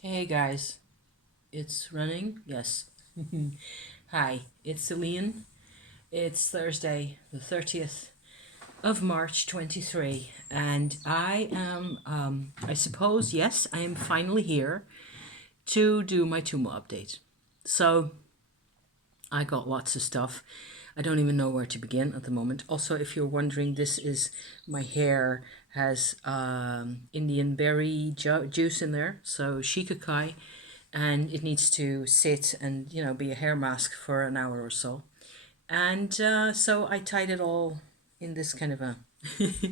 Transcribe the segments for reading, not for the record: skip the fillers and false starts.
Hey guys, it's running. Yes. Hi, it's Celine. It's Thursday, the 30th of March 23, and I am, I suppose, yes, I am finally here to do my Tummo update. So, I got lots of stuff. I don't even know where to begin at the moment. Also, if you're wondering, this is my hair has Indian berry juice in there, so shikakai, and it needs to sit and be a hair mask for an hour or so. And so I tied it all in this kind of a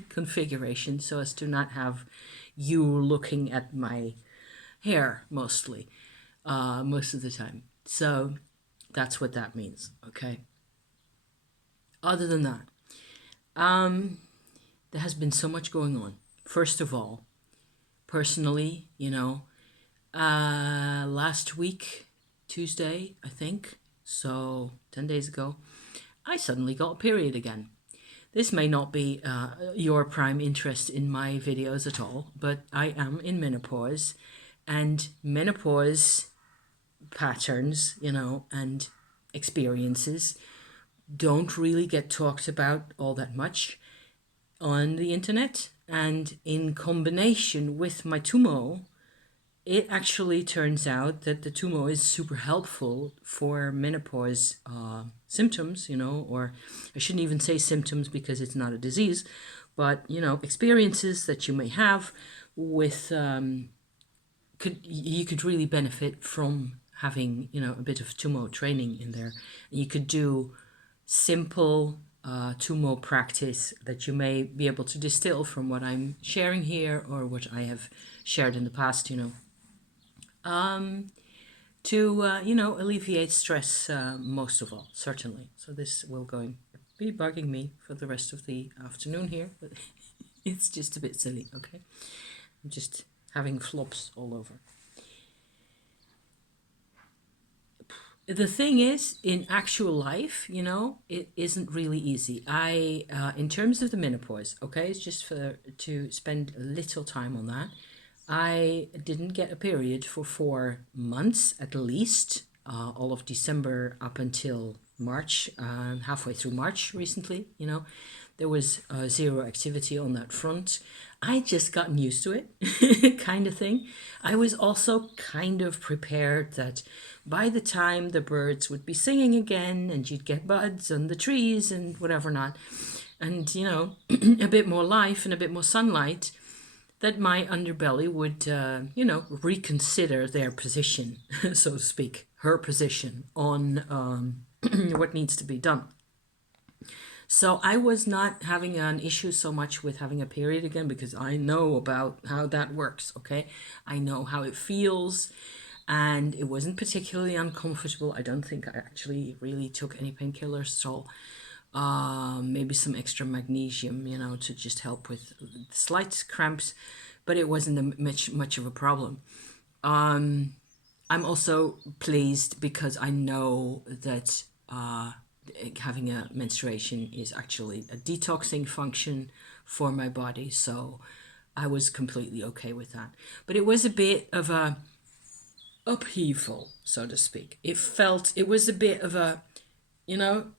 configuration so as to not have you looking at my hair most of the time. So that's what that means. Okay. Other than that, there has been so much going on. First of all, personally, last week, Tuesday, I think, so 10 days ago, I suddenly got a period again. This may not be your prime interest in my videos at all, but I am in menopause, and menopause patterns, and experiences don't really get talked about all that much on the internet. And in combination with my Tummo, it actually turns out that the Tummo is super helpful for menopause symptoms, or I shouldn't even say symptoms because it's not a disease, but, experiences that you may have with, you could really benefit from having, a bit of Tummo training in there. You could do simple Tummo practice that you may be able to distill from what I'm sharing here or what I have shared in the past, to alleviate stress most of all, certainly. So this will going be bugging me for the rest of the afternoon here, but it's just a bit silly. Okay, I'm just having flops all over. The thing is, in actual life, it isn't really easy. In terms of the menopause, okay, it's just for to spend a little time on that. I didn't get a period for 4 months at least, all of December up until March, halfway through March recently, there was zero activity on that front. I just gotten used to it, kind of thing. I was also kind of prepared that by the time the birds would be singing again and you'd get buds on the trees and whatever not, and a bit more life and a bit more sunlight, that my underbelly would, reconsider their position, so to speak, her position on what needs to be done. So I was not having an issue so much with having a period again because I know about how that works, okay? I know how it feels, and it wasn't particularly uncomfortable. I don't think I actually really took any painkillers, so maybe some extra magnesium, to just help with slight cramps, but it wasn't much of a problem. I'm also pleased because I know that having a menstruation is actually a detoxing function for my body. So I was completely okay with that. But it was a bit of a upheaval, so to speak. It was a bit of a,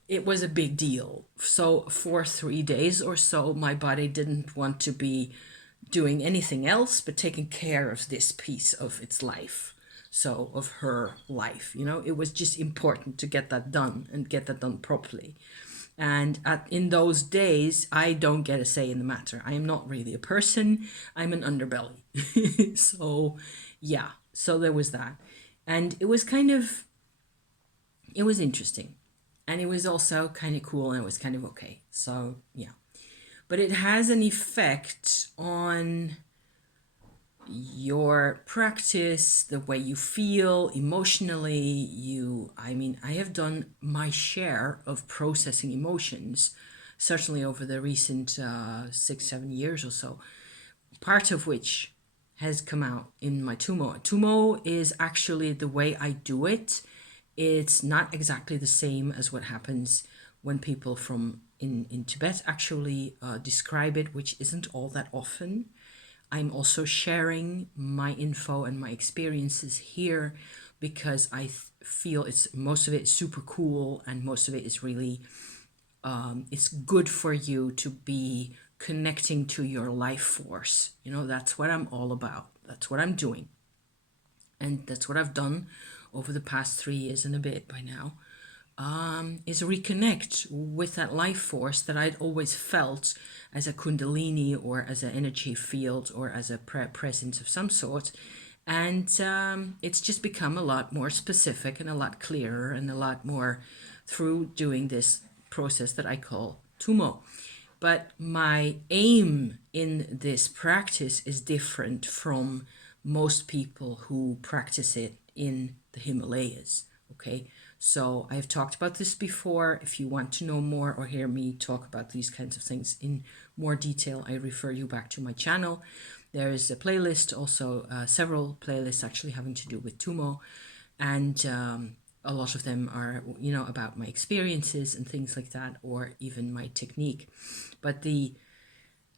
it was a big deal. So for 3 days or so, my body didn't want to be doing anything else but taking care of this piece of its life. So, of her life, it was just important to get that done and get that done properly. And in those days, I don't get a say in the matter. I am not really a person, I'm an underbelly. So, yeah, so there was that. And it was interesting. And it was also kind of cool and it was kind of okay. So, yeah. But it has an effect on your practice, the way you feel emotionally. I have done my share of processing emotions, certainly over the recent 6 7 years or so, part of which has come out in my Tummo. Tummo is actually the way I do it. It's not exactly the same as what happens when people from in Tibet actually describe it, which isn't all that often. I'm also sharing my info and my experiences here because I feel it's most of it is super cool and most of it is really it's good for you to be connecting to your life force. You know, that's what I'm all about. That's what I'm doing. And that's what I've done over the past 3 years and a bit by now, is reconnect with that life force that I'd always felt as a kundalini or as an energy field or as a presence of some sort. And it's just become a lot more specific and a lot clearer and a lot more through doing this process that I call Tummo. But my aim in this practice is different from most people who practice it in the Himalayas. Okay, so I've talked about this before. If you want to know more or hear me talk about these kinds of things in more detail, I refer you back to my channel. There is a playlist, also several playlists actually having to do with Tummo, and a lot of them are, you know, about my experiences and things like that, or even my technique. But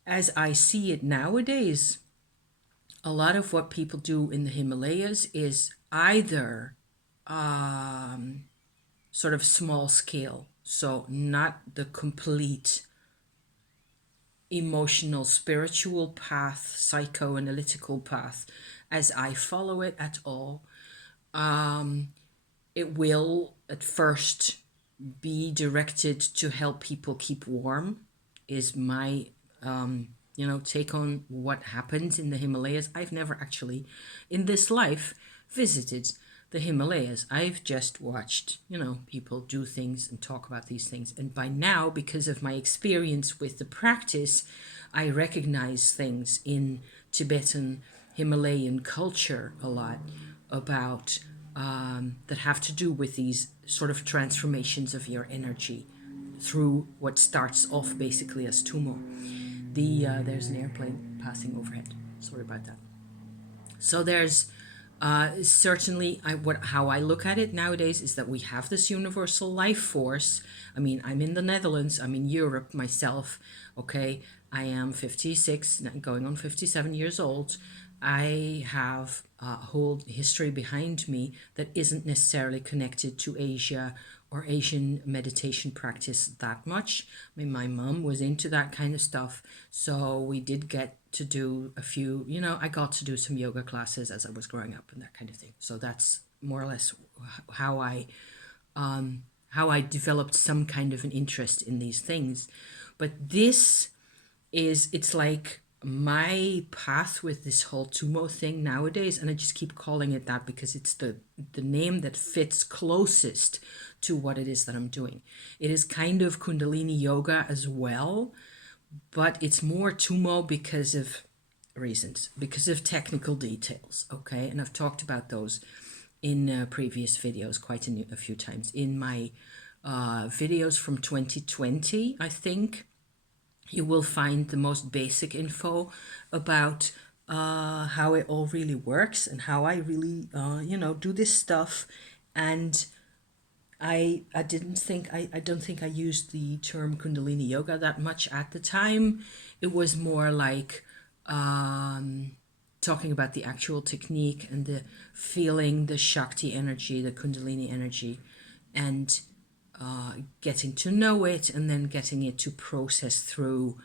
as I see it nowadays, a lot of what people do in the Himalayas is either sort of small scale, so not the complete emotional, spiritual path, psychoanalytical path as I follow it at all. It will at first be directed to help people keep warm, is my take on what happens in the Himalayas. I've never actually in this life visited the Himalayas. I've just watched, people do things and talk about these things. And by now, because of my experience with the practice, I recognize things in Tibetan Himalayan culture a lot about that have to do with these sort of transformations of your energy through what starts off basically as tummo. There's an airplane passing overhead. Sorry about that. So there's certainly how I look at it nowadays is that we have this universal life force. I mean, I'm in the Netherlands, I'm in Europe myself. Okay, I am 56, going on 57 years old. I have a whole history behind me that isn't necessarily connected to Asia or Asian meditation practice that much. I mean, my mom was into that kind of stuff, so we did get to do a few, I got to do some yoga classes as I was growing up and that kind of thing. So that's more or less how I developed some kind of an interest in these things. But it's like my path with this whole Tummo thing nowadays, and I just keep calling it that because it's the name that fits closest to what it is that I'm doing. It is kind of Kundalini yoga as well, but it's more Tummo because of reasons, because of technical details. Okay, and I've talked about those in previous videos quite a few times. In my videos from 2020, I think you will find the most basic info about how it all really works and how I really, do this stuff. And I don't think I used the term Kundalini yoga that much at the time. It was more like talking about the actual technique and the feeling the Shakti energy, the Kundalini energy, and getting to know it and then getting it to process through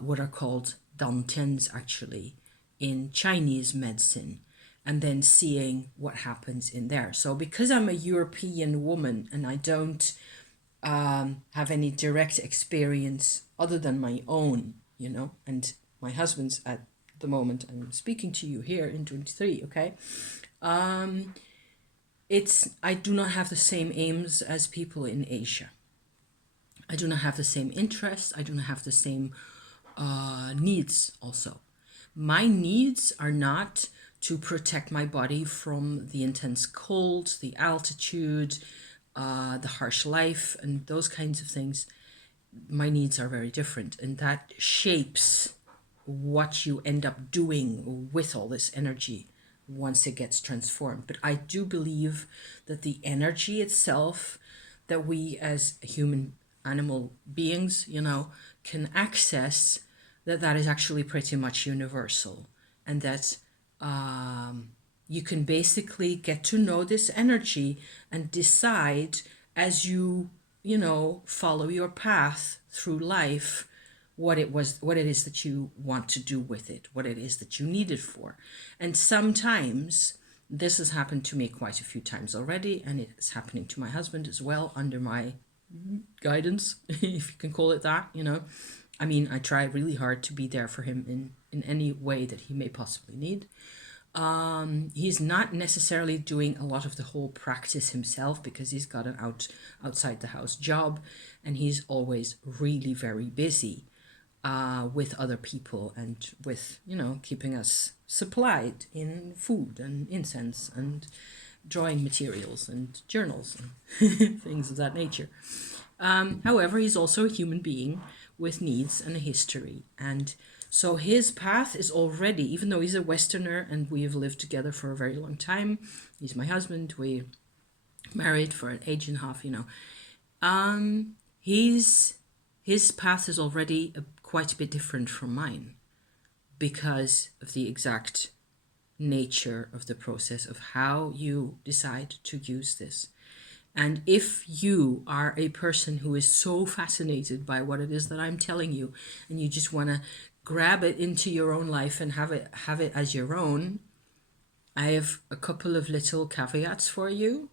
what are called dantens actually in Chinese medicine, and then seeing what happens in there. So because I'm a European woman and I don't have any direct experience other than my own, and my husband's at the moment I'm speaking to you here in 23, okay? I do not have the same aims as people in Asia. I do not have the same interests. I do not have the same needs also. My needs are not to protect my body from the intense cold, the altitude, the harsh life, and those kinds of things. My needs are very different, and that shapes what you end up doing with all this energy once it gets transformed. But I do believe that the energy itself that we as human animal beings, can access, that is actually pretty much universal, and that you can basically get to know this energy and decide as you follow your path through life what it is that you want to do with it, what it is that you need it for. And sometimes this has happened to me quite a few times already, and it's happening to my husband as well under my guidance, if you can call it that. I mean, I try really hard to be there for him in any way that he may possibly need. He's not necessarily doing a lot of the whole practice himself because he's got an outside the house job, and he's always really very busy with other people and with keeping us supplied in food and incense and drawing materials and journals and things of that nature. However, he's also a human being with needs and a history. And so his path is already, even though he's a Westerner and we've lived together for a very long time, he's my husband, we married for an age and a half, his path is already quite a bit different from mine because of the exact nature of the process of how you decide to use this. And if you are a person who is so fascinated by what it is that I'm telling you, and you just want to grab it into your own life and have it as your own, I have a couple of little caveats for you.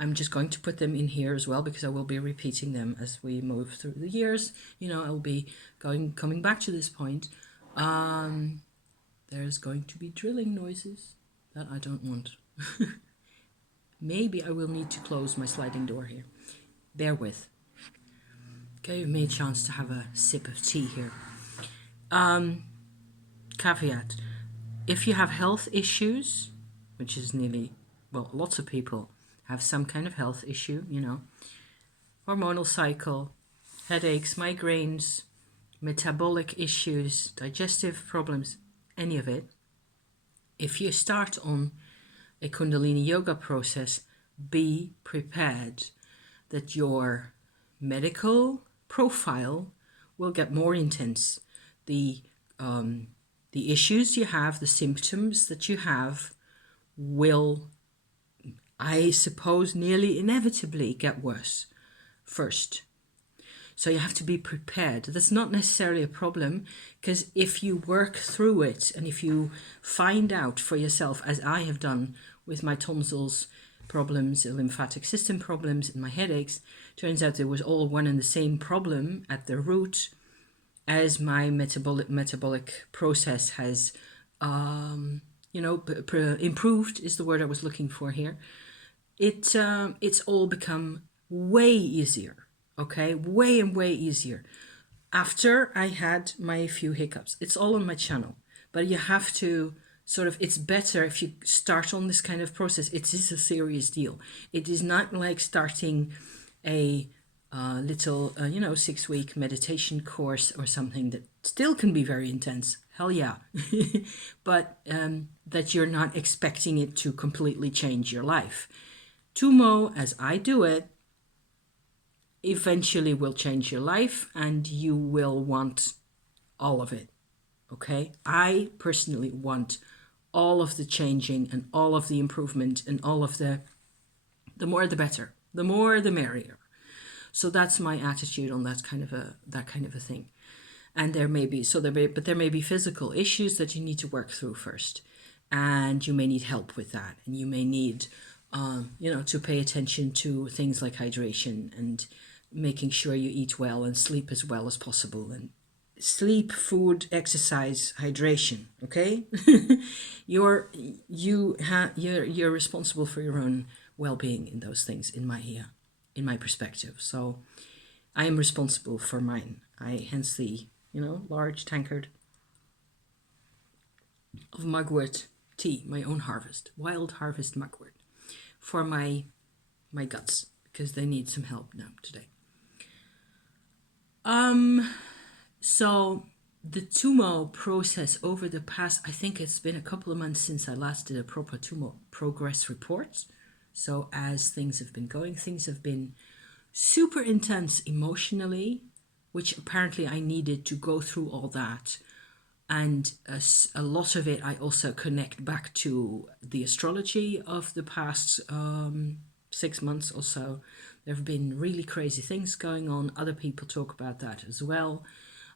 I'm just going to put them in here as well because I will be repeating them as we move through the years. I'll be coming back to this point. There's going to be drilling noises that I don't want. Maybe I will need to close my sliding door here. Bear with. Give me a chance to have a sip of tea here. Caveat. If you have health issues, which is lots of people have some kind of health issue, hormonal cycle, headaches, migraines, metabolic issues, digestive problems, any of it. If you start on a Kundalini yoga process, be prepared that your medical profile will get more intense. The issues you have, the symptoms that you have will, I suppose, nearly inevitably get worse first. So you have to be prepared. That's not necessarily a problem, because if you work through it and if you find out for yourself, as I have done with my tonsils problems, lymphatic system problems, and my headaches, turns out there was all one and the same problem at the root, as my metabolic process has, improved is the word I was looking for here. It's all become way easier. Okay, way and way easier. After I had my few hiccups, it's all on my channel, but you have to it's better if you start on this kind of process. It is a serious deal. It is not like starting a little, 6-week meditation course or something that still can be very intense. Hell yeah. But that you're not expecting it to completely change your life. Tummo, as I do it, eventually will change your life and you will want all of it. Okay? I personally want all of the changing and all of the improvement and all of the more the better, the more the merrier. So that's my attitude on that kind of a thing. And there may be physical issues that you need to work through first, and you may need help with that, and you may need to pay attention to things like hydration and making sure you eat well and sleep as well as possible, and sleep, food, exercise, hydration. Okay. you're responsible for your own well-being in those things, in my perspective. So I am responsible for mine. Hence the large tankard of mugwort tea, my own harvest, wild harvest mugwort, for my guts, because they need some help now today. So the Tummo process over the past, I think it's been a couple of months since I last did a proper Tummo progress report. So as things have been going, things have been super intense emotionally, which apparently I needed to go through all that. And a lot of it I also connect back to the astrology of the past 6 months or so. There have been really crazy things going on. Other people talk about that as well.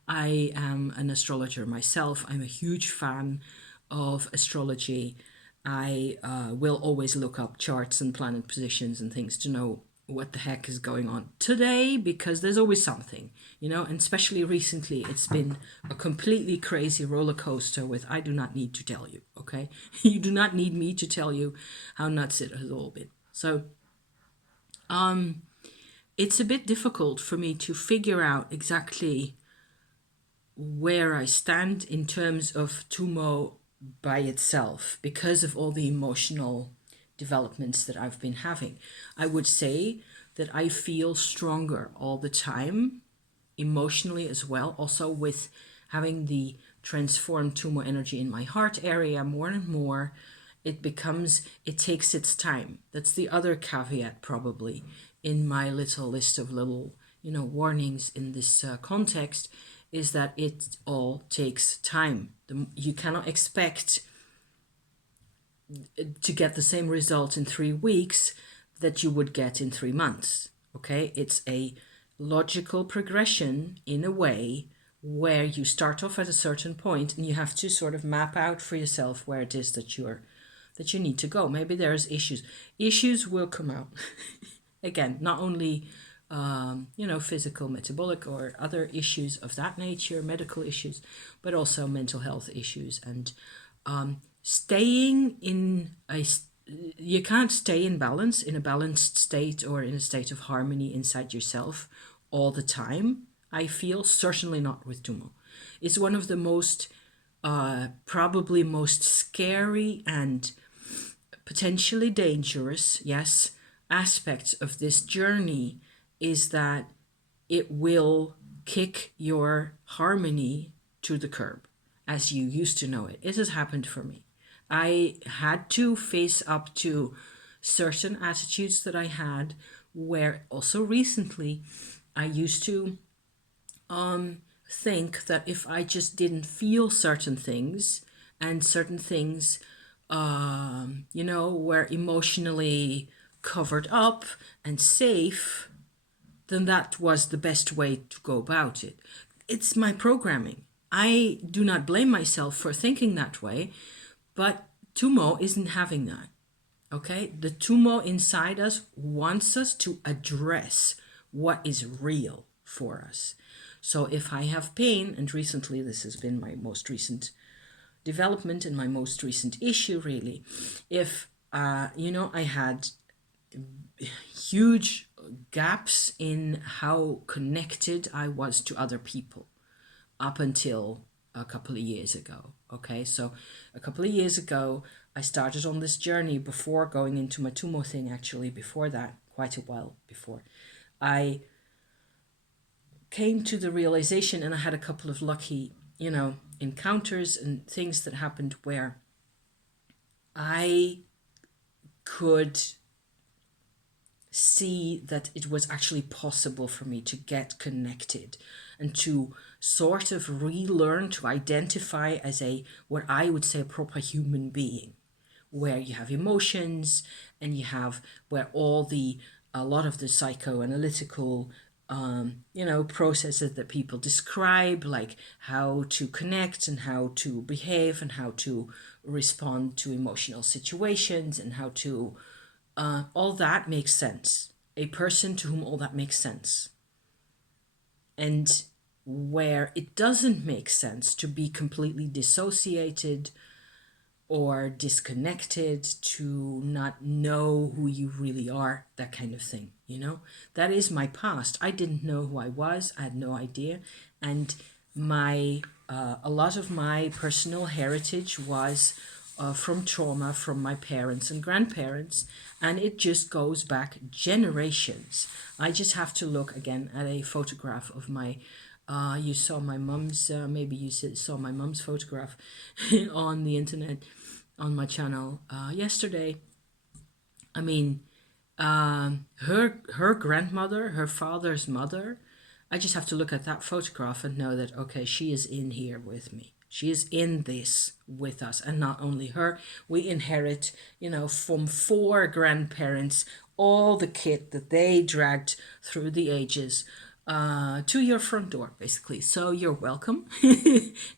I am an astrologer myself. I'm a huge fan of astrology. I will always look up charts and planet positions and things to know what the heck is going on today, because there's always something, and especially recently it's been a completely crazy roller coaster with I do not need to tell you, okay? You do not need me to tell you how nuts it has all been. So it's a bit difficult for me to figure out exactly where I stand in terms of Tummo by itself because of all the emotional developments that I've been having. I would say that I feel stronger all the time, emotionally as well, also with having the transformed Tummo energy in my heart area more and more. It takes its time. That's the other caveat, probably, in my little list of little, warnings in this context, is that it all takes time. You cannot expect to get the same result in 3 weeks that you would get in 3 months. Okay, it's a logical progression in a way where you start off at a certain point and you have to sort of map out for yourself where it is that you need to go. Maybe there's issues will come out. Again, not only physical, metabolic, or other issues of that nature, medical issues, but also mental health issues. And staying in you can't stay in balance, in a balanced state or in a state of harmony inside yourself all the time. I feel certainly not with Tumo. It's one of the most, probably most scary and potentially dangerous, yes, aspects of this journey is that it will kick your harmony to the curb as you used to know it. It has happened for me. I had to face up to certain attitudes that I had, where also recently I used to think that if I just didn't feel certain things, and certain things, were emotionally covered up and safe, then that was the best way to go about it. It's my programming. I do not blame myself for thinking that way, but Tumo isn't having that. Okay? The Tumo inside us wants us to address what is real for us. So if I have pain, and recently this has been my most recent development and my most recent issue, really, if, I had huge gaps in how connected I was to other people up until a couple of years ago. Okay, so a couple of years ago, I started on this journey before going into my Tumo thing, actually, before that, quite a while before. I came to the realization, and I had a couple of lucky, encounters and things that happened where I could see that it was actually possible for me to get connected and to sort of relearn to identify as what I would say a proper human being, where you have emotions and you have where a lot of the psychoanalytical processes that people describe, like how to connect and how to behave and how to respond to emotional situations and how to all that makes sense. A person to whom all that makes sense. And where it doesn't make sense to be completely dissociated or disconnected, to not know who you really are, that kind of thing, That is my past. I didn't know who I was, I had no idea. And a lot of my personal heritage was from trauma from my parents and grandparents, and it just goes back generations. I just have to look again at a photograph of my you saw my mum's maybe you saw my mum's photograph on the internet on my channel yesterday. I mean, her grandmother, her father's mother, I just have to look at that photograph and know that, okay, she is in here with me. She is in this with us. And not only her, we inherit, from four grandparents, all the kit that they dragged through the ages to your front door, basically. So you're welcome.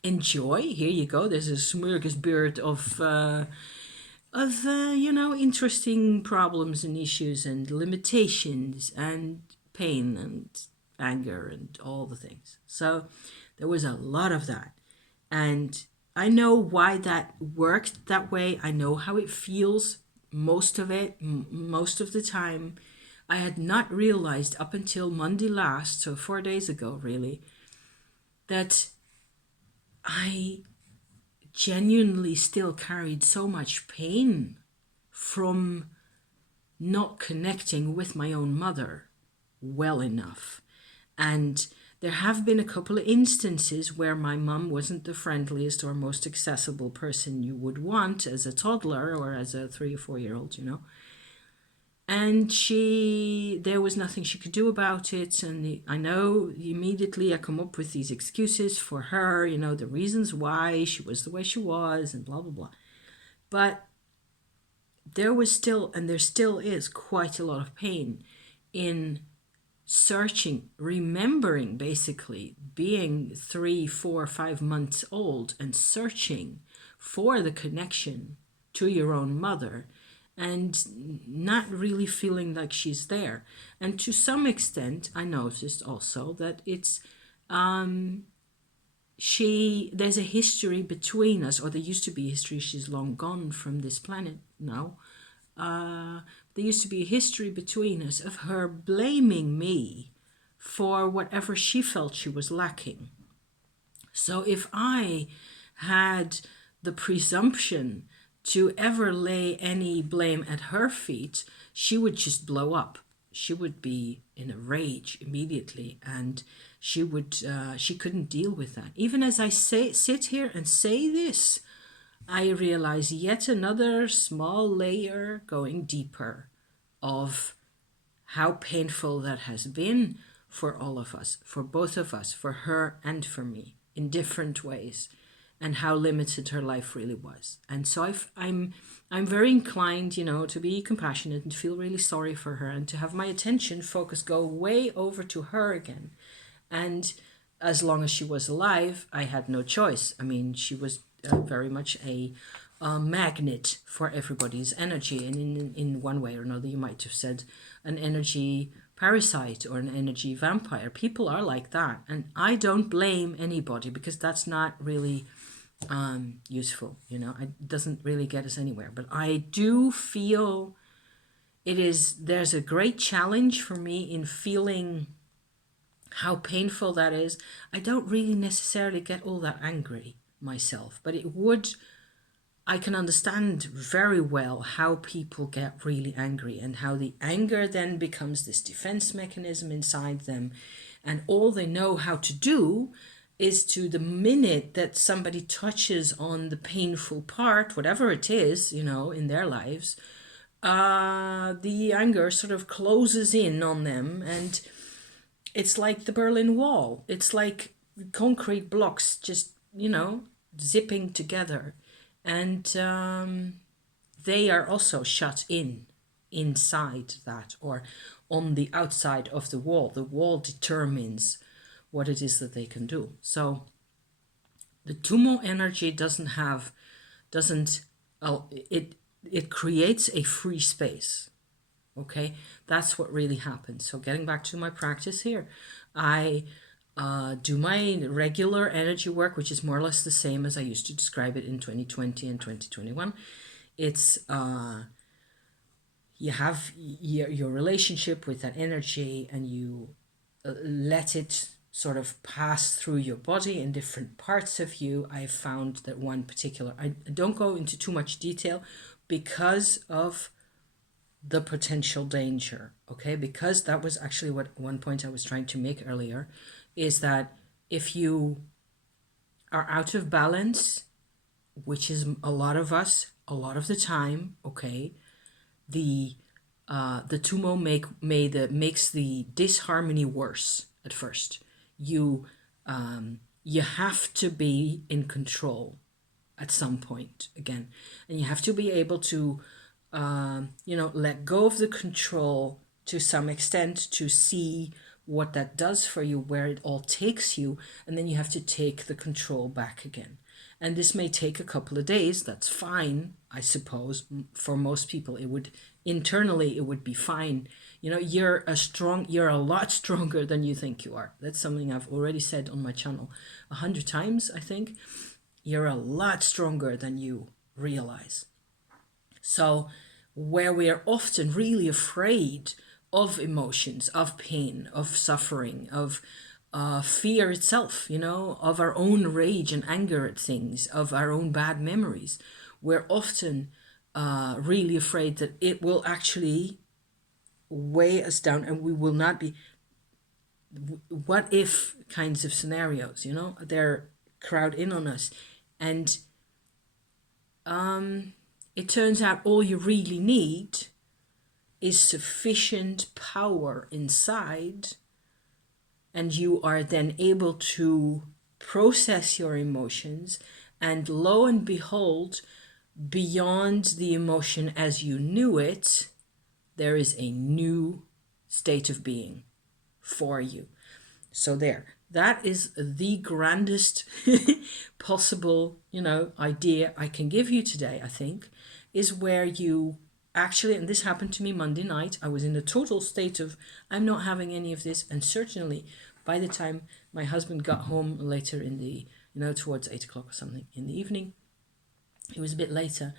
Enjoy. Here you go. There's a smorgasbord of interesting problems and issues and limitations and pain and anger and all the things. So there was a lot of that. And I know why that worked that way. I know how it feels, most of it, most of the time. I had not realized up until Monday last, so 4 days ago, really, that I genuinely still carried so much pain from not connecting with my own mother well enough. And there have been a couple of instances where my mum wasn't the friendliest or most accessible person you would want as a toddler or as a 3 or 4 year old. And there was nothing she could do about it. And I know immediately I come up with these excuses for her, the reasons why she was the way she was and blah, blah, blah. But there was still, and there still is, quite a lot of pain in searching, remembering basically being 3, 4, 5 months old and searching for the connection to your own mother and not really feeling like she's there. And to some extent, I noticed also that there's a history between us, or there used to be a history. She's long gone from this planet now. There used to be a history between us of her blaming me for whatever she felt she was lacking. So if I had the presumption to ever lay any blame at her feet, she would just blow up. She would be in a rage immediately, and she couldn't deal with that. Even as I sit here and say this, I realize yet another small layer going deeper of how painful that has been for all of us, for both of us, for her and for me, in different ways, and how limited her life really was. And so I'm very inclined, to be compassionate and feel really sorry for her, and to have my attention focus go way over to her again. And as long as she was alive, I had no choice. I mean, she was very much a magnet for everybody's energy. And in one way or another, you might have said an energy parasite or an energy vampire. People are like that. And I don't blame anybody, because that's not really useful. It doesn't really get us anywhere. But I do feel there's a great challenge for me in feeling how painful that is. I don't really necessarily get all that angry myself, but I can understand very well how people get really angry, and how the anger then becomes this defense mechanism inside them. And all they know how to do is, to the minute that somebody touches on the painful part, whatever it is, in their lives, the anger sort of closes in on them. And it's like the Berlin Wall. It's like concrete blocks just, zipping together. And they are also shut inside that, or on the outside of the wall. The wall determines what it is that they can do. So the Tummo energy it creates a free space. Okay, that's what really happens. So getting back to my practice here, I do my regular energy work, which is more or less the same as I used to describe it in 2020 and 2021. It's you have your relationship with that energy, and you let it sort of pass through your body in different parts of you. I found that one particular, I don't go into too much detail because of the potential danger, okay? Because that was actually what one point I was trying to make earlier, is that if you are out of balance, which is a lot of us, a lot of the time, okay, the Tummo makes the disharmony worse. at first. You you have to be in control at some point again, and you have to be able to let go of the control to some extent to see what that does for you, where it all takes you, and then you have to take the control back again. And this may take a couple of days. That's fine, I suppose. For most people, it would internally it would be fine. You're a lot stronger than you think you are. That's something I've already said on my channel 100 times, I think. You're a lot stronger than you realize. So, where we are often really afraid of emotions, of pain, of suffering, of fear itself, of our own rage and anger at things, of our own bad memories, we're often really afraid that it will actually weigh us down and we will not be. What if kinds of scenarios, they're crowd in on us. And it turns out all you really need is sufficient power inside, and you are then able to process your emotions, and lo and behold, beyond the emotion as you knew it, there is a new state of being for you. So that is the grandest possible, idea I can give you today, I think, is where you actually, and this happened to me Monday night, I was in a total state of, I'm not having any of this. And certainly by the time my husband got home later in the, towards 8 o'clock or something in the evening, it was a bit later,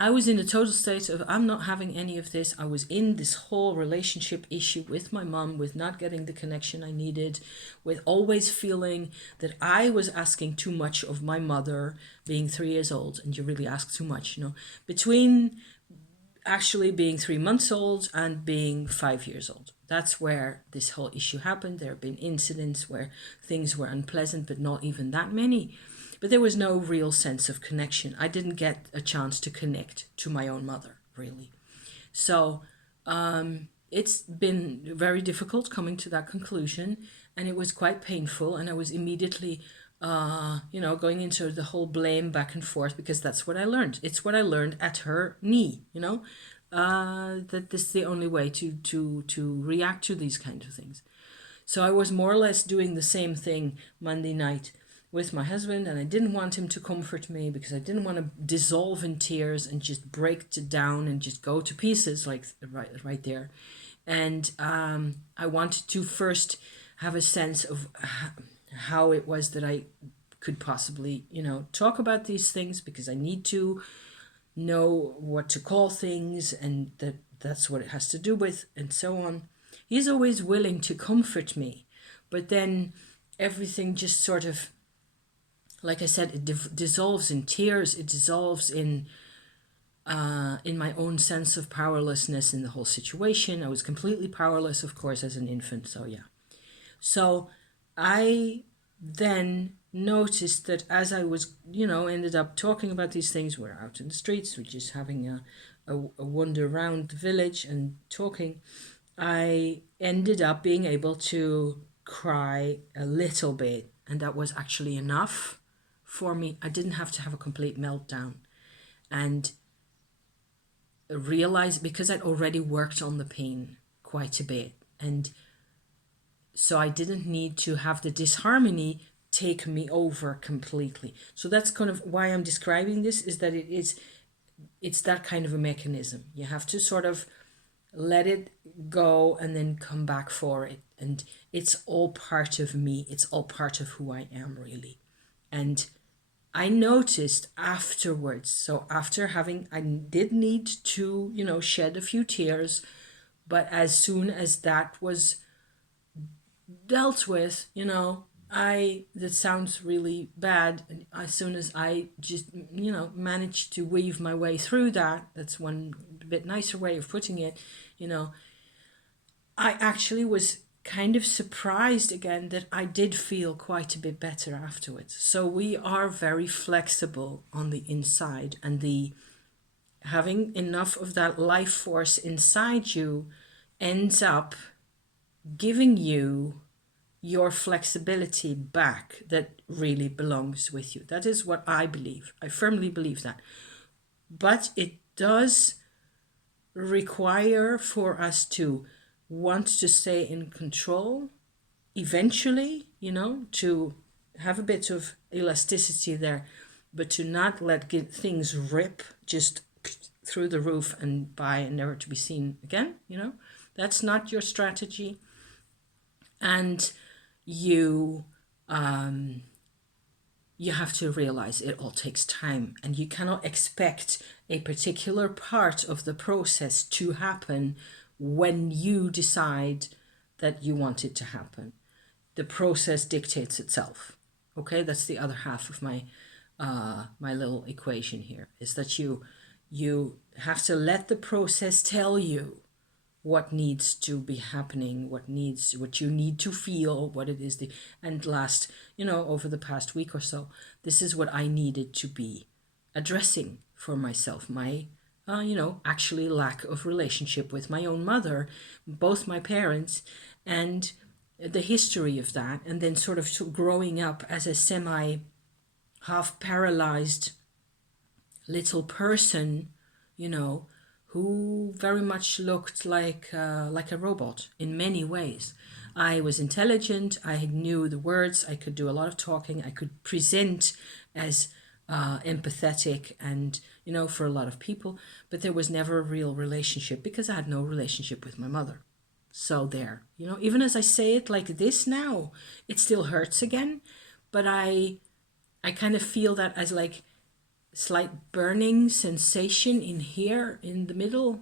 I was in a total state of, I'm not having any of this. I was in this whole relationship issue with my mom, with not getting the connection I needed, with always feeling that I was asking too much of my mother, being 3 years old, and you really ask too much, between actually being 3 months old and being 5 years old. That's where this whole issue happened. There have been incidents where things were unpleasant, but not even that many. But there was no real sense of connection. I didn't get a chance to connect to my own mother, really. So it's been very difficult coming to that conclusion, and it was quite painful. And I was immediately, going into the whole blame back and forth, because that's what I learned. It's what I learned at her knee, that this is the only way to react to these kinds of things. So I was more or less doing the same thing Monday night with my husband, and I didn't want him to comfort me because I didn't want to dissolve in tears and just break down and just go to pieces like right there. And I wanted to first have a sense of how it was that I could possibly, talk about these things, because I need to know what to call things, and that's what it has to do with, and so on. He's always willing to comfort me, but then everything just sort of, like I said, it dissolves in tears. It dissolves in my own sense of powerlessness in the whole situation. I was completely powerless, of course, as an infant. So yeah. So I then noticed that as I was, ended up talking about these things, we're out in the streets, we're just having a wander around the village and talking, I ended up being able to cry a little bit. And that was actually enough for me. I didn't have to have a complete meltdown. And realize, because I'd already worked on the pain quite a bit, and so I didn't need to have the disharmony take me over completely. So that's kind of why I'm describing this, is that it's that kind of a mechanism. You have to sort of let it go and then come back for it. And it's all part of me. It's all part of who I am, really. And I noticed afterwards, so after I did need to, shed a few tears, but as soon as that was dealt with, that sounds really bad. And as soon as I just, managed to weave my way through that, that's one bit nicer way of putting it, I actually was kind of surprised again that I did feel quite a bit better afterwards. So we are very flexible on the inside, and having enough of that life force inside you ends up giving you your flexibility back that really belongs with you. That is what I believe. I firmly believe that. But it does require for us to want to stay in control eventually, to have a bit of elasticity there, but to not let things rip just through the roof and by and never to be seen again. That's not your strategy. And you you have to realize it all takes time, and you cannot expect a particular part of the process to happen when you decide that you want it to happen. The process dictates itself. Okay, that's the other half of my little equation here, is that you have to let the process tell you what needs to be happening, what you need to feel, what it is. And last, over the past week or so, this is what I needed to be addressing for myself. My, actually lack of relationship with my own mother, both my parents, and the history of that. And then sort of growing up as a half paralyzed little person, you know, who very much looked like a robot in many ways. I was intelligent. I knew the words. I could do a lot of talking. I could present as empathetic and, for a lot of people. But there was never a real relationship because I had no relationship with my mother. So there, even as I say it like this now, it still hurts again. But I kind of feel that as like slight burning sensation in here in the middle,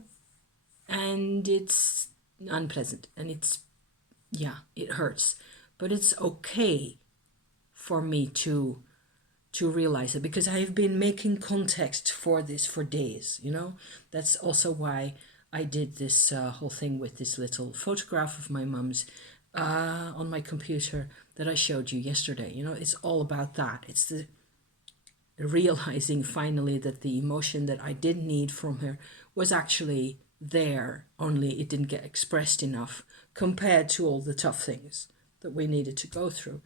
and it's unpleasant, and it hurts, but it's okay for me to realize it, because I've been making context for this for days. That's also why I did this whole thing with this little photograph of my mum's on my computer that I showed you yesterday. It's all about that. It's the realizing finally that the emotion that I did need from her was actually there, only it didn't get expressed enough compared to all the tough things that we needed to go through.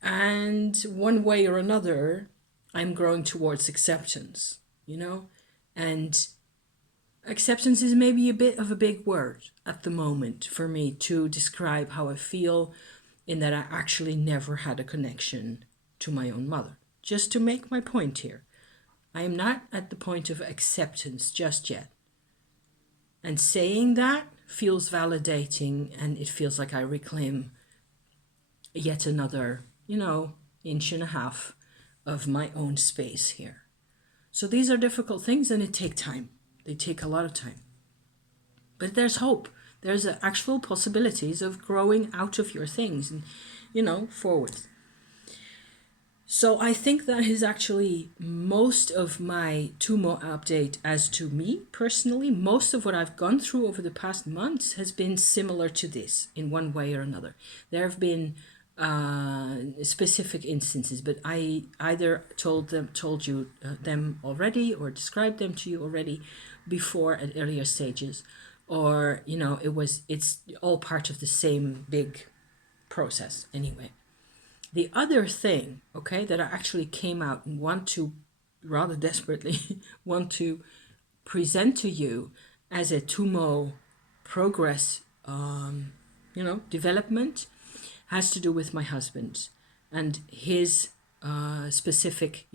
And one way or another, I'm growing towards acceptance, and acceptance is maybe a bit of a big word at the moment for me to describe how I feel, in that I actually never had a connection to my own mother. Just to make my point here, I am not at the point of acceptance just yet. And saying that feels validating, and it feels like I reclaim yet another, inch and a half of my own space here. So these are difficult things, and it take time. They take a lot of time. But there's hope. There's actual possibilities of growing out of your things and, forwards. So I think that is actually most of my Tummo update as to me personally. Most of what I've gone through over the past months has been similar to this in one way or another. There have been specific instances, but I either told you them already, or described them to you already before at earlier stages, or it's all part of the same big process anyway. The other thing, okay, that I actually came out and want to rather desperately want to present to you as a Tummo progress, development, has to do with my husband and his specific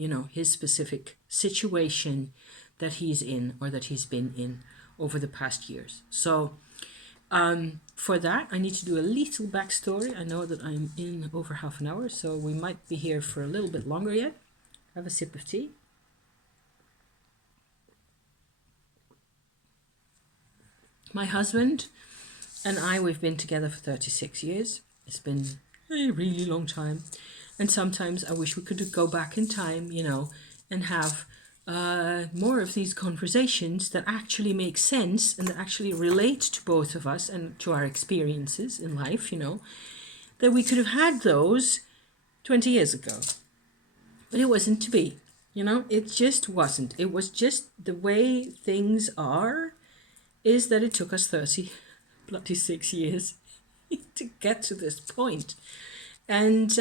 situation that he's in, or that he's been in over the past years. So for that, I need to do a little backstory. I know that I'm in over half an hour, so we might be here for a little bit longer yet. Have a sip of tea. My husband and I, we've been together for 36 years. It's been a really long time. And sometimes I wish we could go back in time, and have more of these conversations that actually make sense and that actually relate to both of us and to our experiences in life, that we could have had those 20 years ago. But it wasn't to be, it just wasn't. It was just the way things are, is that it took us 36 years to get to this point. And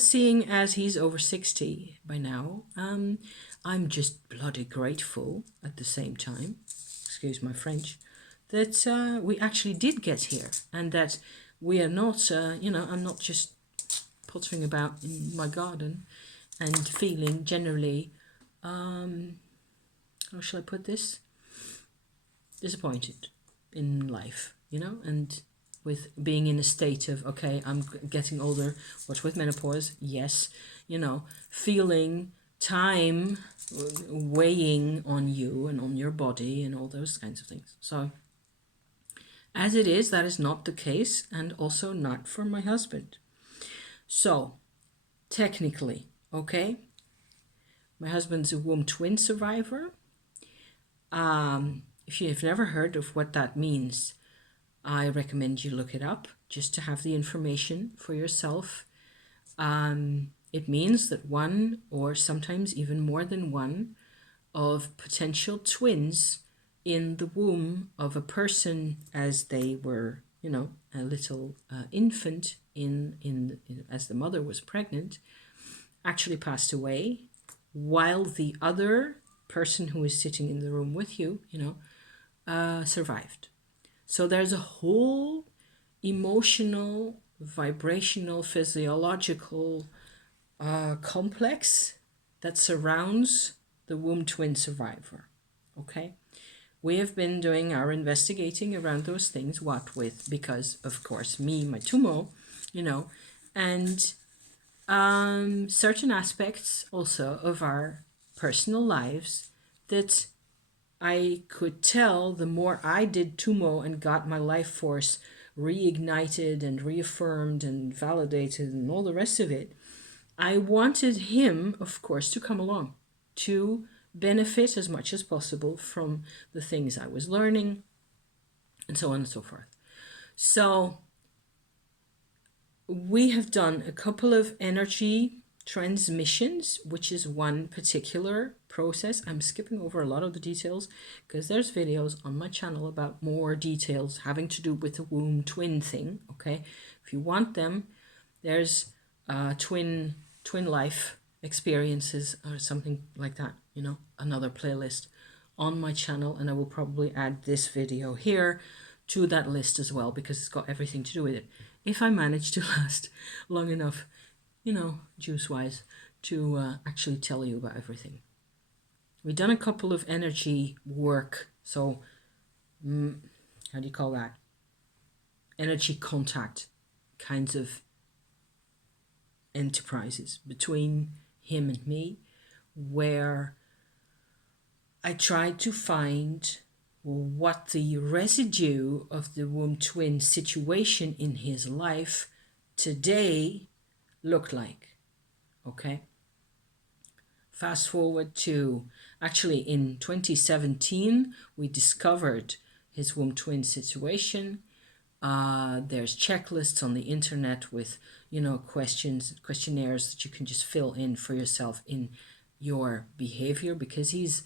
seeing as he's over 60 by now, I'm just bloody grateful at the same time, excuse my French, that we actually did get here, and that we are not, I'm not just pottering about in my garden and feeling generally, how shall I put this? Disappointed in life, and with being in a state of, okay, I'm getting older, what's with menopause? Yes, feeling time weighing on you and on your body and all those kinds of things. So, as it is, that is not the case, and also not for my husband. So, technically, okay, my husband's a womb twin survivor. If you've never heard of what that means, I recommend you look it up just to have the information for yourself. It means that one, or sometimes even more than one, of potential twins in the womb of a person as they were, a little infant as the mother was pregnant, actually passed away, while the other person who is sitting in the room with you, survived. So there's a whole emotional, vibrational, physiological complex that surrounds the womb twin survivor. Okay? We have been doing our investigating around those things, what with, because of course, me, my Tummo, and certain aspects also of our personal lives that I could tell the more I did Tummo and got my life force reignited and reaffirmed and validated and all the rest of it, I wanted him, of course, to come along, to benefit as much as possible from the things I was learning, and so on and so forth. So we have done a couple of energy transmissions, which is one particular process. I'm skipping over a lot of the details because there's videos on my channel about more details having to do with the womb twin thing. Okay, if you want them, there's twin life experiences or something like that, another playlist on my channel, and I will probably add this video here to that list as well because it's got everything to do with it. If I manage to last long enough, juice wise, to actually tell you about everything. We've done a couple of energy work, so how do you call that? Energy contact kinds of enterprises between him and me, where I tried to find what the residue of the womb twin situation in his life today looked like. Okay. Fast forward to actually in 2017, we discovered his womb twin situation. There's checklists on the internet with, questionnaires that you can just fill in for yourself in your behavior, because he's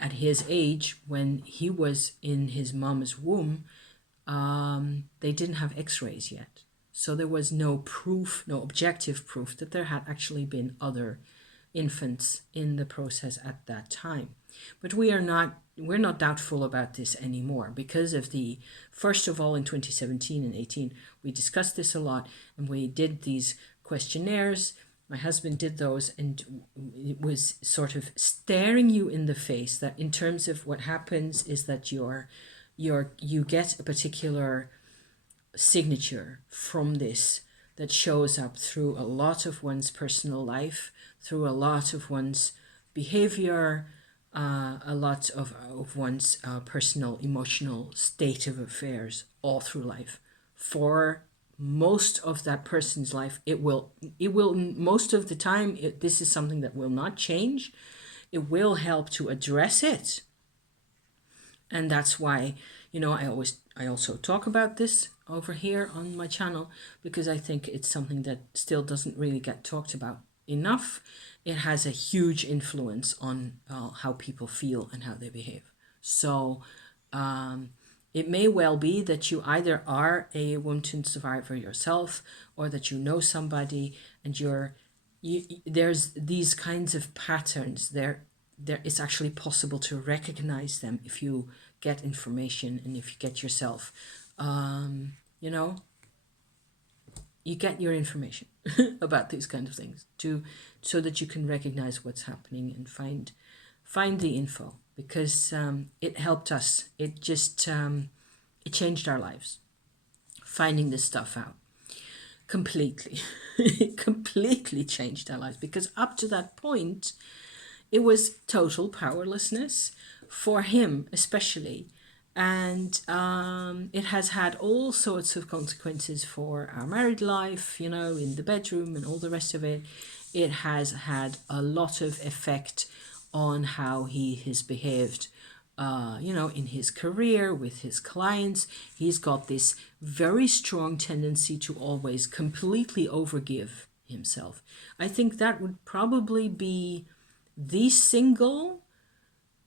at his age, when he was in his mom's womb, they didn't have x-rays yet. So there was no proof, no objective proof that there had actually been other infants in the process at that time. But we're not doubtful about this anymore, because of the, first of all, in 2017 and 18, we discussed this a lot, and we did these questionnaires. My husband did those, and it was sort of staring you in the face that in terms of what happens is that you get a particular signature from this that shows up through a lot of one's personal life, through a lot of one's behavior, a lot of one's personal emotional state of affairs all through life. For most of that person's life, it will most of the time, this is something that will not change. It will help to address it. And that's why, I also talk about this over here on my channel, because I think it's something that still doesn't really get talked about enough. It has a huge influence on how people feel and how they behave. So It may well be that you either are a womb twin survivor yourself, or that you know somebody, and there's these kinds of patterns there. It's actually possible to recognize them if you get information, and if you get yourself, you know, you get your information about these kind of things so that you can recognize what's happening and find the info, because it helped us. It just it changed our lives, finding this stuff out completely. It completely changed our lives, because up to that point it was total powerlessness for him, especially. And it has had all sorts of consequences for our married life, you know, in the bedroom and all the rest of it. It has had a lot of effect on how he has behaved, you know, in his career, with his clients. He's got this very strong tendency to always completely overgive himself. I think that would probably be the single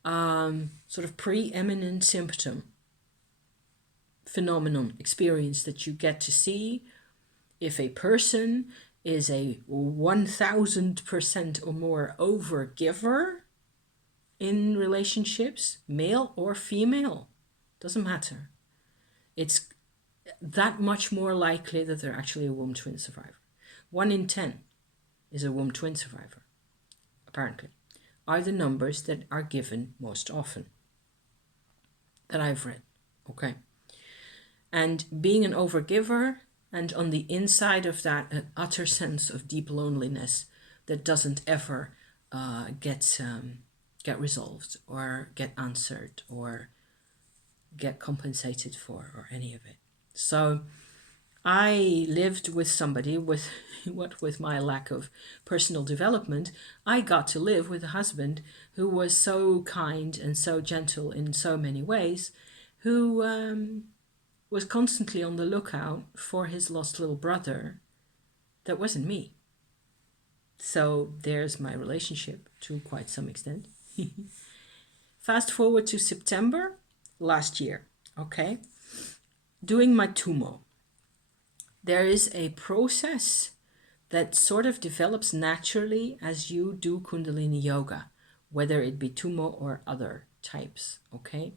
sort of preeminent symptom, phenomenon, experience that you get to see if a person is a 1000% or more overgiver in relationships, male or female, doesn't matter. It's that much more likely that they're actually a womb twin survivor. 1 in 10 is a womb twin survivor, apparently, are the numbers that are given most often that I've read. Okay. And being an overgiver, and on the inside of that, an utter sense of deep loneliness that doesn't ever get resolved or get answered or get compensated for, or any of it. So I lived with somebody with what with my lack of personal development, I got to live with a husband who was so kind and so gentle in so many ways, who was constantly on the lookout for his lost little brother that wasn't me. So there's my relationship to quite some extent. Fast forward to September last year, okay? Doing my Tummo. There is a process that sort of develops naturally as you do Kundalini yoga, whether it be Tummo or other types, okay?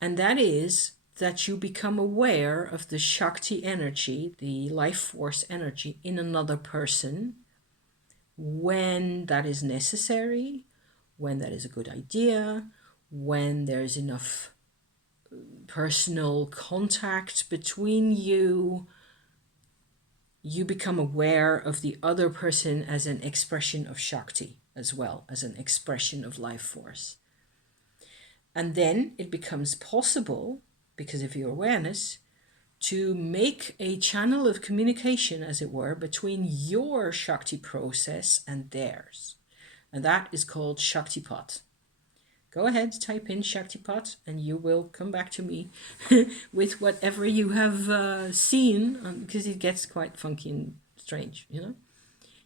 And that is that you become aware of the Shakti energy, the life force energy in another person when that is necessary, when that is a good idea, when there's enough personal contact between you. You become aware of the other person as an expression of Shakti, as well as an expression of life force. And then it becomes possible, because of your awareness, to make a channel of communication, as it were, between your Shakti process and theirs. And that is called Shaktipat. Go ahead, type in Shaktipat, and you will come back to me with whatever you have seen, because it gets quite funky and strange, you know?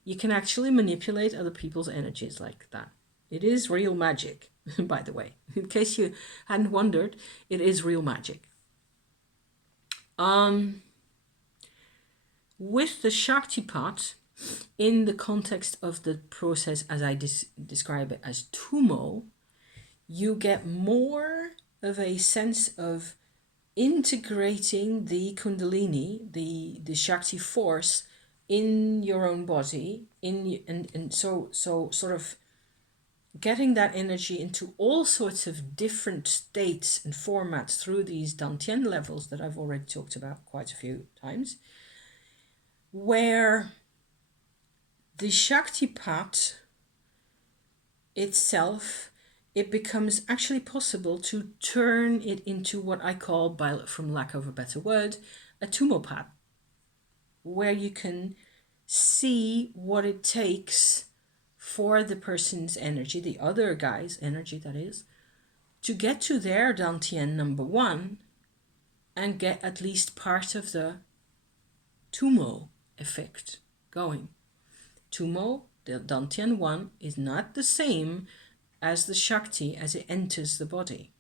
You can actually manipulate other people's energies like that. It is real magic, by the way. In case you hadn't wondered, it is real magic. With the Shaktipat, in the context of the process as I describe it as Tummo, you get more of a sense of integrating the Kundalini, the Shakti force, in your own body, and so sort of getting that energy into all sorts of different states and formats through these Dantian levels that I've already talked about quite a few times, where the Shaktipat itself, it becomes actually possible to turn it into what I call, from lack of a better word, a Tummopat, where you can see what it takes for the person's energy, the other guy's energy that is, to get to their Dantian number 1 and get at least part of the Tummo effect going. Tummo, the Dantian 1, is not the same as the Shakti as it enters the body.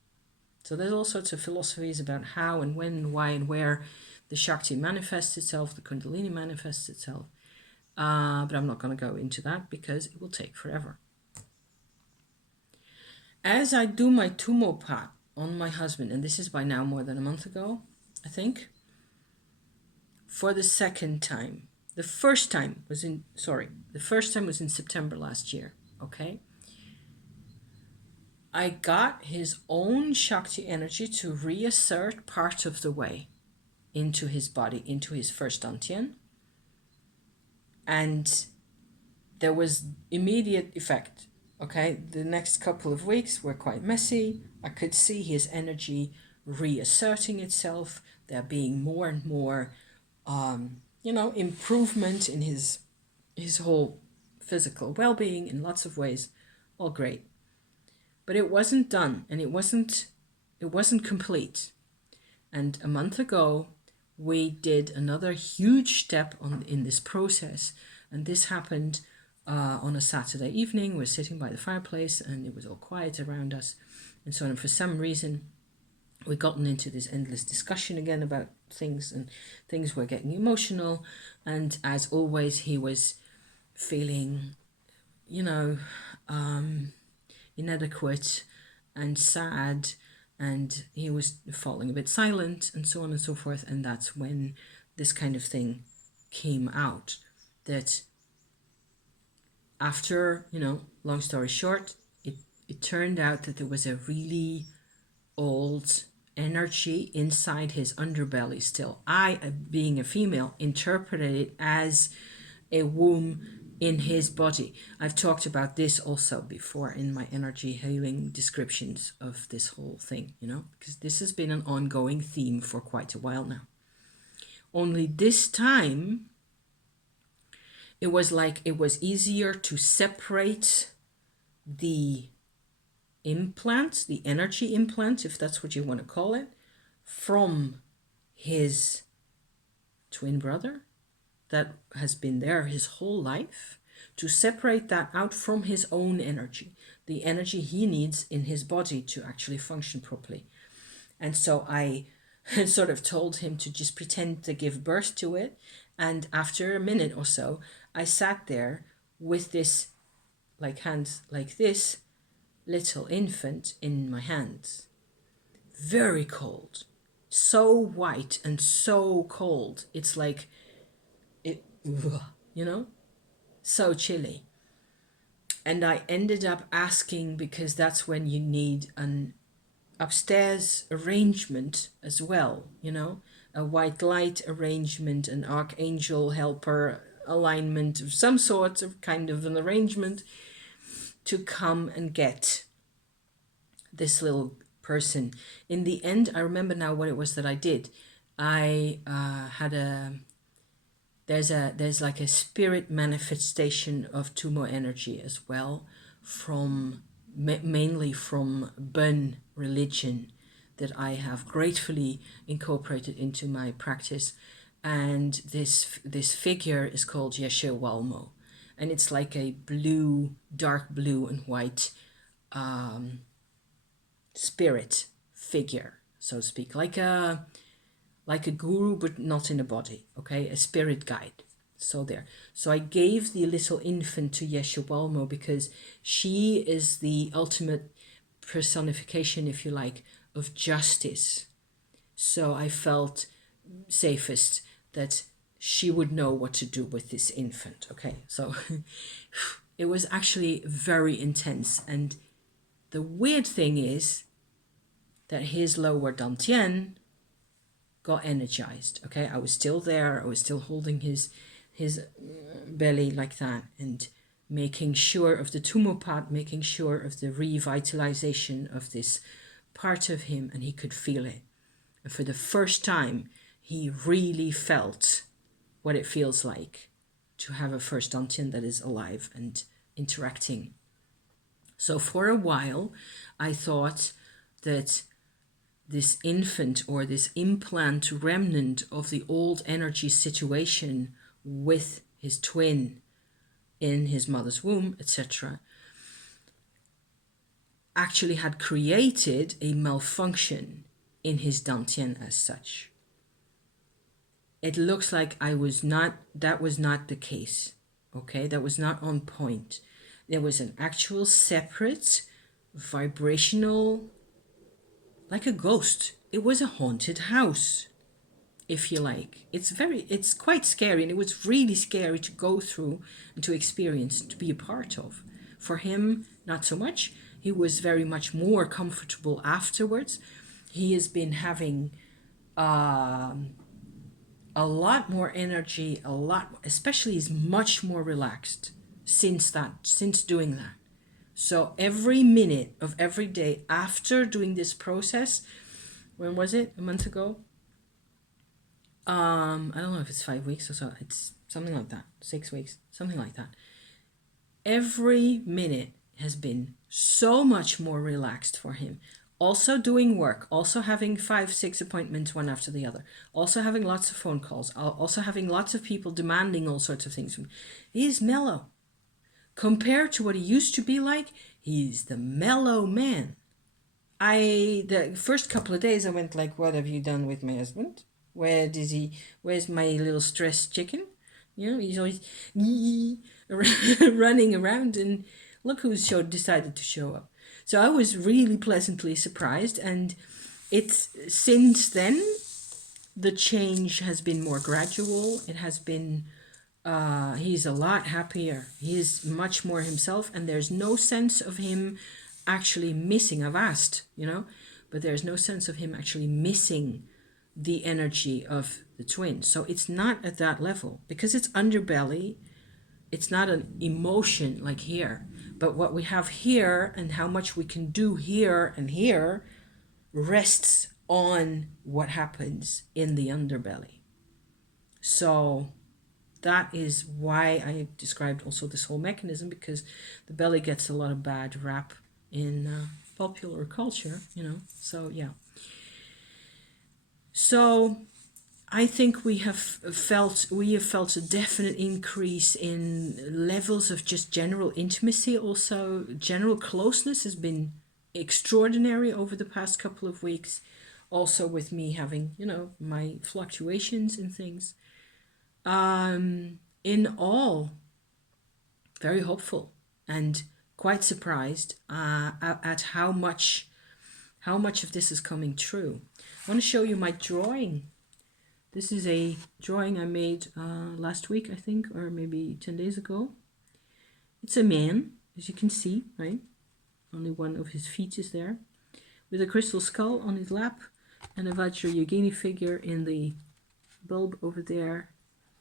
So there's all sorts of philosophies about how and when and why and where the Shakti manifests itself, the Kundalini manifests itself. But I'm not going to go into that because it will take forever. As I do my Tummo pat on my husband, and this is by now more than a month ago, I think, for the second time. The first time was in September last year, okay? I got his own Shakti energy to reassert part of the way into his body, into his first Dantian. And there was immediate effect, okay? The next couple of weeks were quite messy. I could see his energy reasserting itself. There being more and more, improvement in his whole physical well-being in lots of ways. All great. But it wasn't done, and it wasn't complete. And a month ago, we did another huge step in this process, and this happened on a Saturday evening. We're sitting by the fireplace, and it was all quiet around us, and so on. And for some reason, we'd gotten into this endless discussion again about things, and things were getting emotional. And as always, he was feeling, inadequate and sad, and he was falling a bit silent, and so on and so forth. And that's when this kind of thing came out, that after, long story short, it turned out that there was a really old energy inside his underbelly still. I, being a female, interpreted it as a womb in his body. I've talked about this also before in my energy healing descriptions of this whole thing, because this has been an ongoing theme for quite a while now. Only this time, it was like it was easier to separate the implant, the energy implant, if that's what you want to call it, from his twin brother that has been there his whole life, to separate that out from his own energy, the energy he needs in his body to actually function properly. And so I sort of told him to just pretend to give birth to it. And after a minute or so, I sat there with this, like hands like this, little infant in my hands. Very cold. So white and so cold. It's like, so chilly. And I ended up asking, because that's when you need an upstairs arrangement as well, a white light arrangement, an archangel helper alignment of some sort, of kind of an arrangement to come and get this little person. In the end, I remember now what it was that I did. I had there's like a spirit manifestation of Tummo energy as well, from mainly from Bön religion, that I have gratefully incorporated into my practice. And this figure is called Yeshe Walmo, and it's like a blue, dark blue and white spirit figure, so to speak, like a guru, but not in a body, okay? A spirit guide. So there. So I gave the little infant to Yeshe Walmo because she is the ultimate personification, if you like, of justice. So I felt safest that she would know what to do with this infant, okay? So it was actually very intense. And the weird thing is that his lower dantian got energized, okay? I was still there. I was still holding his belly like that, and making sure of the Tummo, making sure of the revitalization of this part of him, and he could feel it. And for the first time, he really felt what it feels like to have a first dantian that is alive and interacting. So for a while, I thought that this infant, or this implant remnant of the old energy situation with his twin in his mother's womb, etc., actually had created a malfunction in his dantian as such. It looks like that was not the case. Okay, that was not on point. There was an actual separate vibrational, like a ghost. It was a haunted house, if you like. It's quite scary, and it was really scary to go through and to experience, to be a part of. For him, not so much. He was very much more comfortable afterwards. He has been having a lot more energy, especially he's much more relaxed since doing that. So every minute of every day after doing this process, when was it? A month ago? I don't know if it's 5 weeks or so. It's something like that. 6 weeks, something like that. Every minute has been so much more relaxed for him. Also doing work, also having 5, 6 appointments one after the other, also having lots of phone calls, also having lots of people demanding all sorts of things from him. He's mellow. Compared to what he used to be like, he's the mellow man. The first couple of days I went like, what have you done with my husband? Where's my little stressed chicken? You know, he's always running around, and look who decided to show up. So I was really pleasantly surprised, and it's since then the change has been more gradual. It has been he's a lot happier. He's much more himself, and there's no sense of him actually missing. I've asked, but there's no sense of him actually missing the energy of the twin. So it's not at that level because it's underbelly. It's not an emotion like here. But what we have here and how much we can do here and here rests on what happens in the underbelly. So that is why I described also this whole mechanism, because the belly gets a lot of bad rap in popular culture, So, yeah. So I think we have felt a definite increase in levels of just general intimacy. Also, general closeness has been extraordinary over the past couple of weeks. Also, with me having, my fluctuations and things. In all, very hopeful and quite surprised at how much of this is coming true. I want to show you my drawing. This is a drawing I made last week, I think, or maybe 10 days ago. It's a man, as you can see, right? Only one of his feet is there, with a crystal skull on his lap and a Vajrayogini figure in the bulb over there.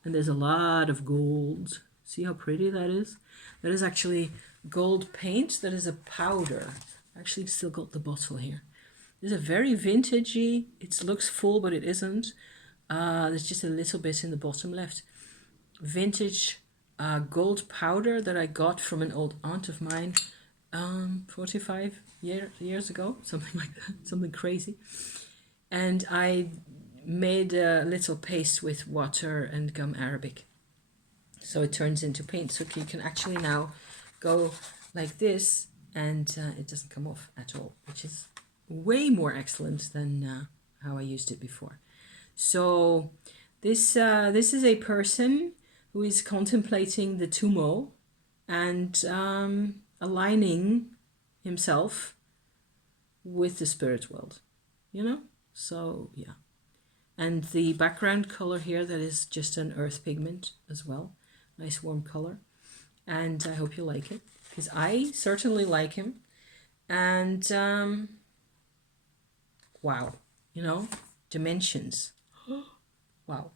And there's a lot of gold. See how pretty that is? That is actually gold paint. That is a powder. Actually, still got the bottle here. This is a very vintagey. It looks full, but it isn't. There's just a little bit in the bottom left. Vintage gold powder that I got from an old aunt of mine 45 years ago. Something like that. Something crazy. And I made a little paste with water and gum arabic. So it turns into paint. So you can actually now go like this and it doesn't come off at all, which is way more excellent than how I used it before. So this is a person who is contemplating the Tummo and aligning himself with the spirit world, So, yeah. And the background color here, that is just an earth pigment as well. Nice warm color. And I hope you like it, because I certainly like him. And wow, dimensions. Wow.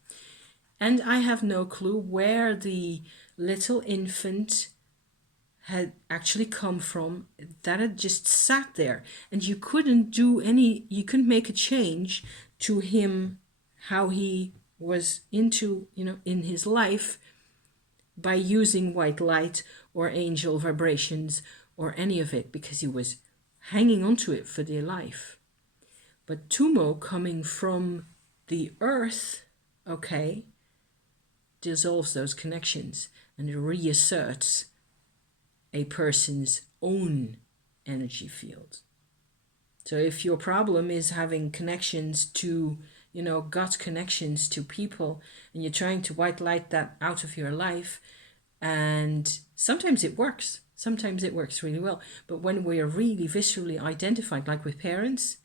And I have no clue where the little infant had actually come from, that had just sat there. And you couldn't make a change to him, how he was in his life, by using white light or angel vibrations or any of it, because he was hanging onto it for dear life. But Tummo, coming from the earth, dissolves those connections and reasserts a person's own energy field. So if your problem is having connections to, gut connections to people, and you're trying to white light that out of your life, and sometimes it works. Sometimes it works really well. But when we are really viscerally identified, like with parents,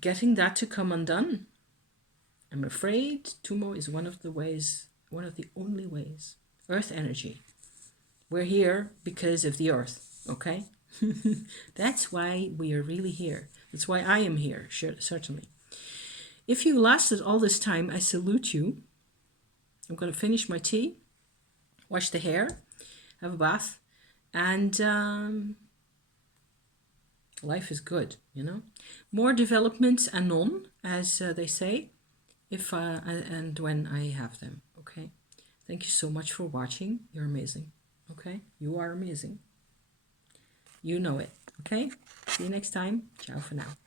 getting that to come undone, I'm afraid Tummo is one of the ways, one of the only ways. Earth energy. We're here because of the earth, okay? That's why we are really here. That's why I am here, sure, certainly. If you lasted all this time, I salute you. I'm going to finish my tea, wash the hair, have a bath, and life is good, More developments anon, as they say, if and when I have them, okay? Thank you so much for watching. You're amazing, okay? You are amazing. You know it, okay? See you next time. Ciao for now.